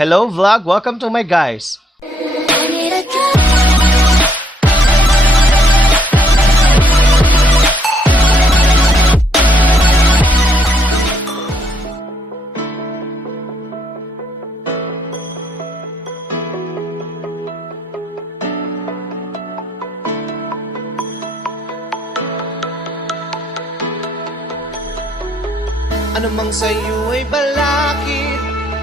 Hello vlog, welcome to my guys. Anumang sa'yo ay balakid,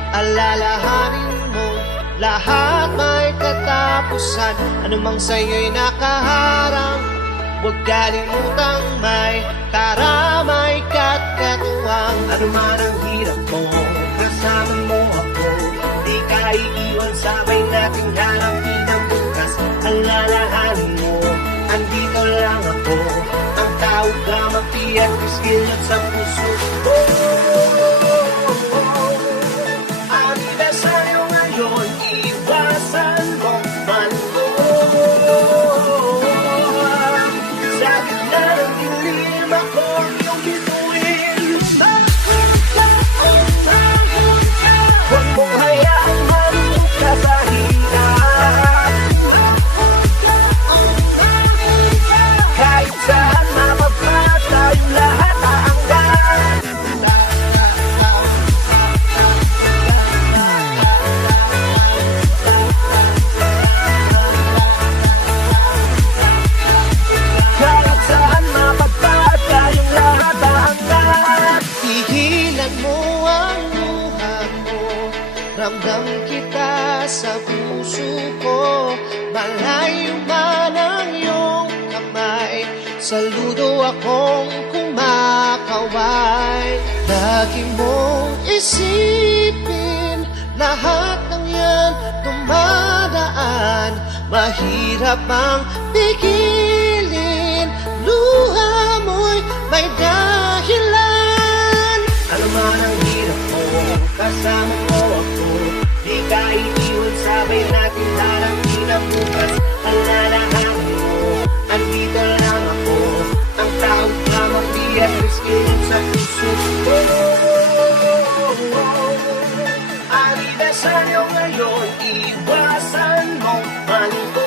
alalahanin mo, lahat may katapusan. Anumang sa'yo'y nakaharang, huwag kalimutang may karamay ka't katuwang. Anuman ang hirap mo, kasama mo ako, di ka iiwan, sabay nating harapin ang bukas. Alalahanin mo, andito lang ako, ang tao ka magtiyak, iskilot sa puso ko. Ramdam kita sa puso ko, malayo man ang iyong kamay, saludo akong kumakaway. Lagi mong isipin, lahat ng yan dumadaan, mahirap ang pigilin, luha mo'y may dahilan. Ano man ang hirap mo, kasama mo ako, di ka iiwan, sabay natin harapin ang bukas. Alalahanin mo, andito lang ako, ang tawag lamang diyan, riskilin sa puso ko. Alidasan niyo ngayon, iwasan mo maling ko.